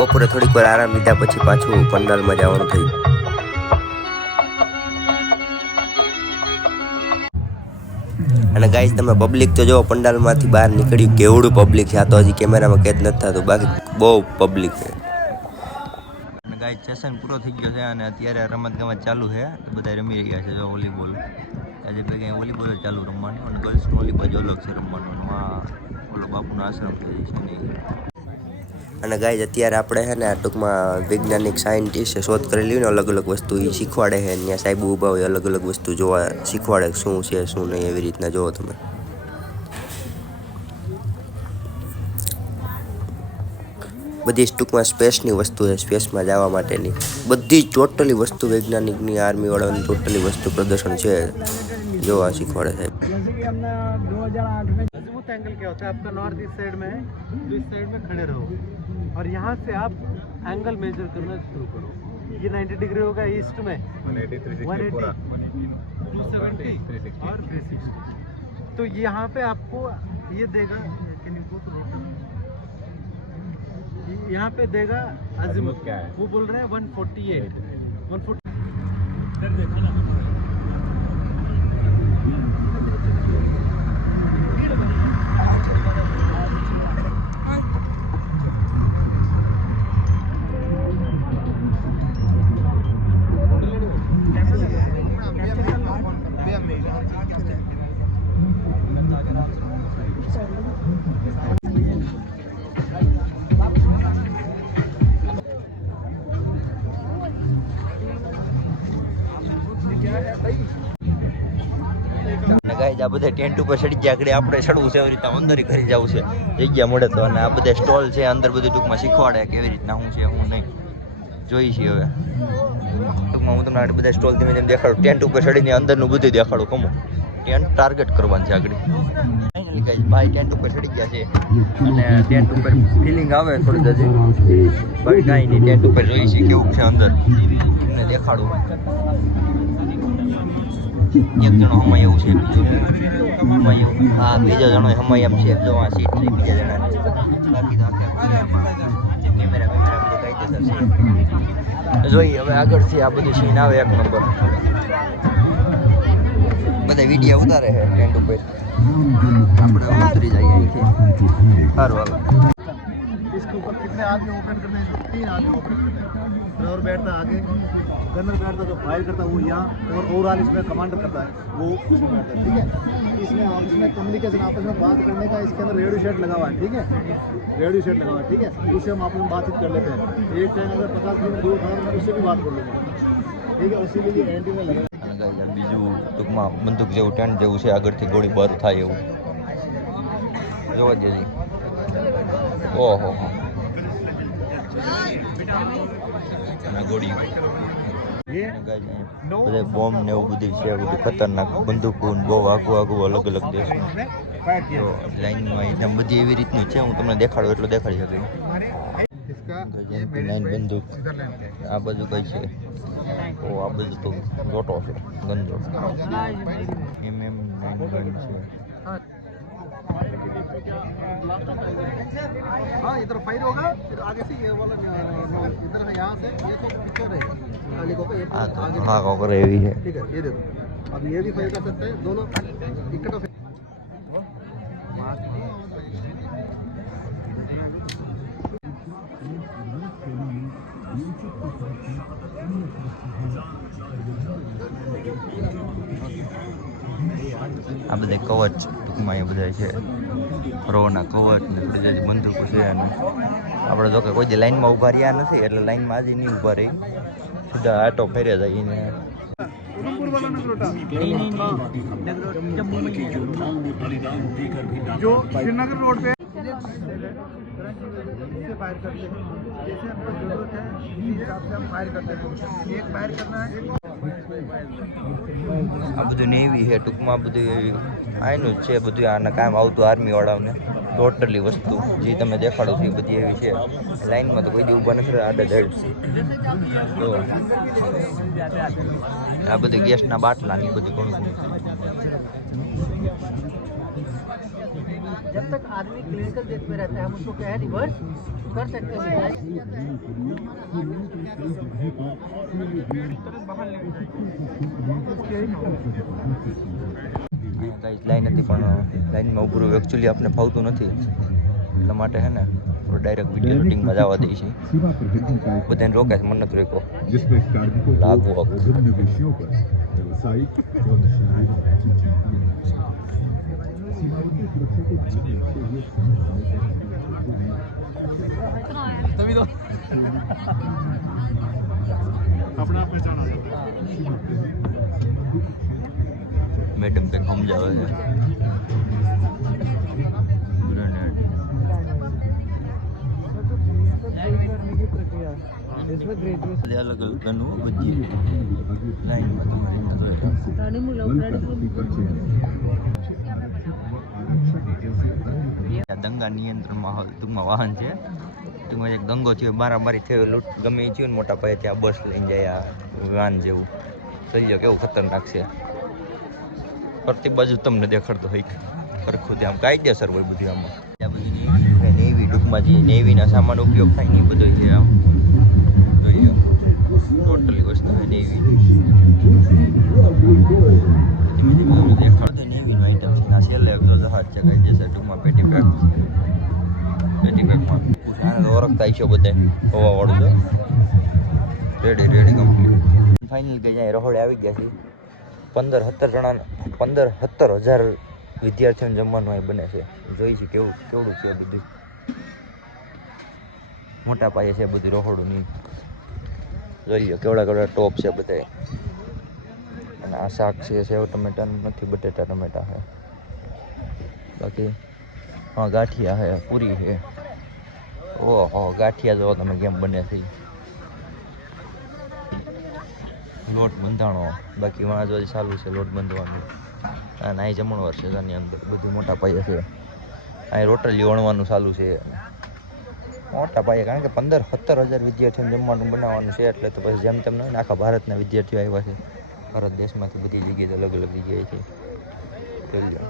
બપોરે થોડીક વાર આરામ લીધા પછી પાછું પંડાલમાં જવાનું થયું. અને ગાઈસ તમે પબ્લિક તો જો પંડાલમાંથી બહાર નીકળ્યું કેવડું પબ્લિક છે. આ તો હજી કેમેરામાં કેદ નથી થતું, બાકી બહુ પબ્લિક છે. અને ગાઈસ સેશન પૂરો થઈ ગયો છે અને અત્યારે રમત ગમત ચાલુ છે. બધા રમી રહ્યા છે. જો વોલીબોલ આજે ભેગા વોલીબોલ ચાલુ રમવાનું અને ગર્લ્સનું વોલીબોલ અલગ છે રમવાનું. આ ઓલો બાપુનો આશ્રમ થઈ છે ને. અને ગાઈસ અત્યારે આપણે છે ને આ ટૂંકમાં વૈજ્ઞાનિક સાયન્ટિસ્ટે શોધ કરેલી ને અલગ અલગ વસ્તુ એ શીખવાડે છે. ત્યાં સાહેબ ઊભા હોય અલગ અલગ વસ્તુ જોવા શીખવાડે શું છે શું નહીં એવી રીતના જોવો તમે. બધી જ ટૂંકમાં સ્પેસની વસ્તુ છે, સ્પેસમાં જવા માટેની બધી જ ટોટલી વસ્તુ વૈજ્ઞાનિકની આર્મીવાળાની ટોટલી વસ્તુ પ્રદર્શન છે. જોવા શીખવાડે સાહેબ. एंगल क्या होता है आपका नॉर्थ ईस्ट साइड में है तो इस साइड में खड़े रहो और यहाँ से आप एंगल मेजर करना शुरू करो. ये 90 डिग्री होगा ईस्ट में 180 और 360. तो यहाँ पे आपको ये देगा यहाँ पे देगा अज़ीमुथ क्या है वो बोल रहे हैं 148 ગાઈસ આ બધા ટેન્ટ ઉપર ચડી ગયા. આગળ આપણે ચડવું છે એવી રીતના અંદર ઘરે જવું છે જગ્યા મળે તો. અને આ બધા સ્ટોલ છે અંદર બધું ટૂંકમાં શીખવાડે કેવી રીતના શું છે શું નહીં જોઈ છીએ. હવે ટૂંકમાં હું તમને બધા સ્ટોલ ધીમે ધીમે દેખાડું. ટેન્ટ ઉપર ચડીને અંદરનું બધું દેખાડું. કમો ટેન્ટ ટાર્ગેટ કરવાનું છે આગળ. ફાઇનલી ગાઈસ ભાઈ ટેન્ટ ઉપર ચડી ગયા છે અને ટેન્ટ ઉપર ફિલિંગ આવે થોડી જ બાકી કાંઈ નહીં. ટેન્ટ ઉપર જોઈ છીએ કેવું છે અંદર તમને દેખાડું. એક જણો હમાય એવું છે, હા બીજો જણો હમાય એમ છે. જો આ સીટ છે બીજા જણાની. બાકી તો કેમેરા બધું કાયદેસર છે. જોઈએ હવે આગળથી આ બધું સીન આવે એક નંબર. બધા વિડીયો ઉતારે છે ટેન્ટ ઉપર. આપણે ઉતરી જઈએ અહીંથી. સારું હાલો. इसके ऊपर कितने आदमी ऑपरेट करते हैं? 3 आदमी ऑपरेट करते हैं. ड्राइवर बैठता है आगे, गनर बैठता है जो फायर करता है वो यहाँ, और ओवरऑल इसमें कमांडर करता है वो उसमें बैठता है. ठीक है. इसमें कम्युनिकेशन आपस में बात करने का इसके अंदर रेडियो सेट लगा हुआ है. ठीक है. रेडियो सेट लगा हुआ है. ठीक है. उससे हम आपस में बातचीत कर लेते हैं. एक टाइम अगर 50 किलोमीटर दूर था उससे भी बात कर लेंगे. ठीक है. उसी के लिए एंटी में लगे. બીજું ટૂંકમાં બંદૂક જેવું ટેન્ટ જેવું છે આગળથી ગોળી બાર થાય એવું જોવા જ જઈએ. ઓહો ગોળી બધા બોમ્બ ને એવું બધું છે. બધું ખતરનાક બંદૂકો બહુ આગું આગું અલગ અલગ દેશનું લાઈનમાં એકદમ બધી એવી રીતનું છે. હું તમને દેખાડું એટલું દેખાડી શકું. બંદૂક આ બધું કઈ છે. ઓ આ બધું તો જોટો છે ગંજો. MM9 ગન છે. हाँ इधर फायर होगा फिर आगे से ये वाला इधर है यहाँ से ये तो पीछे रहेगा खाली को ये आगे हाँ कवर हेवी है. ठीक है. ये देखो अब ये भी फायर कर सकते हैं दोनों इकट्ठा. આ બધા કવચ ટૂંકમાં એ બધા છે રોના કવચ ને બધી બધી બંદૂકો છે. અને આપણે જો કે કોઈ દી લાઈનમાં ઊભા રહ્યા નથી એટલે લાઈનમાં આજે નહીં ઊભા રહી, સીધા આટો ફેર્યા જાય ને. जो श्रीनगर रोड पे फायर करते हैं, जैसे हमको जरूरत है उसी हिसाब से हम फायर करते हैं। एक फायर करना है, આ બધું નેવી છે ટૂંકમાં બધું આનું જ છે બધું આના કામ આવતું આર્મીવાળાઓને ટોટલી વસ્તુ જે તમે દેખાડો છો એ બધી એવી છે લાઈનમાં તો કોઈ દી ઊભા નથી રહ્યા આડા ધડ જો આ બધું ગેસના બાટલા ને એ બધું ઘણું ઘણું जब तक आदमी क्लिनिकल डेथ में रहता है हम उसको क्या है रिवर्स कर सकते हैं। કાંઈ લાઈન હતી પણ લાઈનમાં ઊભું રહેવું એકચ્યુઅલી આપણે ફાવતું નથી એટલા માટે છે ને ડાયરેક્ટ વિડીયો શૂટિંગમાં જવા દઈએ છીએ બધાને રોકે છે મને નથી રોક્યો जिसमें कार्मिकों को लागू वक्त। विभिन्न विषयों पर व्यावसायिक और शारीरिक सीमावर्ती सुरक्षा को ध्यान में रखते हुए तभी तो अपना पहचान आ जाता है। મેડમ કંઈક સમજાવે છે ગ્રેનેડ બધી અલગ અલગ ગનો બધી લાઈનમાં તમારે દંગા નિયંત્રણમાં ટૂંકમાં વાહન છે ટૂંકમાં એક દંગો થયો મારામારી થયો લૂંટ ગમે એ થયું ને મોટા પાયે ત્યાં બસ લઈને જાય આ વાન જેવું થઈ ગયો કેવું ખતરનાક છે ફરતી બાજુ તમને દેખાડતો હોય સરખું ત્યાં આમ કાયદેસર હોય બધું આમાં આ બધું નેવી ટૂંકમાં જે નેવીના સામાન ઉપયોગ થાય ને એ બધું છે આમ જોઈએ ટોટલી વસ્તુ છે નેવી દેખાડતો નેવીનું આઈટમ છે ના છેલ્લે એક જો જહાજ છે કાયદેસર ટૂંકમાં પેટી પેકમાં આને તો ઓળખતા છો બધે હવાવાળું છે રેડી કમ્પ્લીટ ફાઇનલ કે જાય રહોડે આવી ગયા છે 15-17 હજાર વિદ્યાર્થીઓને જમવાનું અહીં બને છે જોઈ છે કેવડું છે બધું મોટા પાયે છે બધું રહોડું નહીં જોઈ લો કેવડા ટોપ છે બધા અને આ શાક છે સેવ ટમેટા નથી બટેટા ટમેટા છે બાકી હા ગાંઠિયા છે પૂરી છે ઓહો ગાંઠિયા જો તમે કેમ બને છે લોટ બંધાણો બાકી વાં જો ચાલુ છે લોટ બાંધવાનું અને અહીં જમણવાર છે એની અંદર બધું મોટા પાયે છે અહીં રોટલી વણવાનું ચાલુ છે મોટા પાયે કારણ કે 15-17 હજાર વિદ્યાર્થીઓને જમવાનું બનાવવાનું છે એટલે તો પછી જેમ તેમ નહીં આખા ભારતના વિદ્યાર્થીઓ આવ્યા છે ભારત દેશમાંથી બધી જગ્યાએ અલગ અલગ જગ્યાએથી જોઈ લો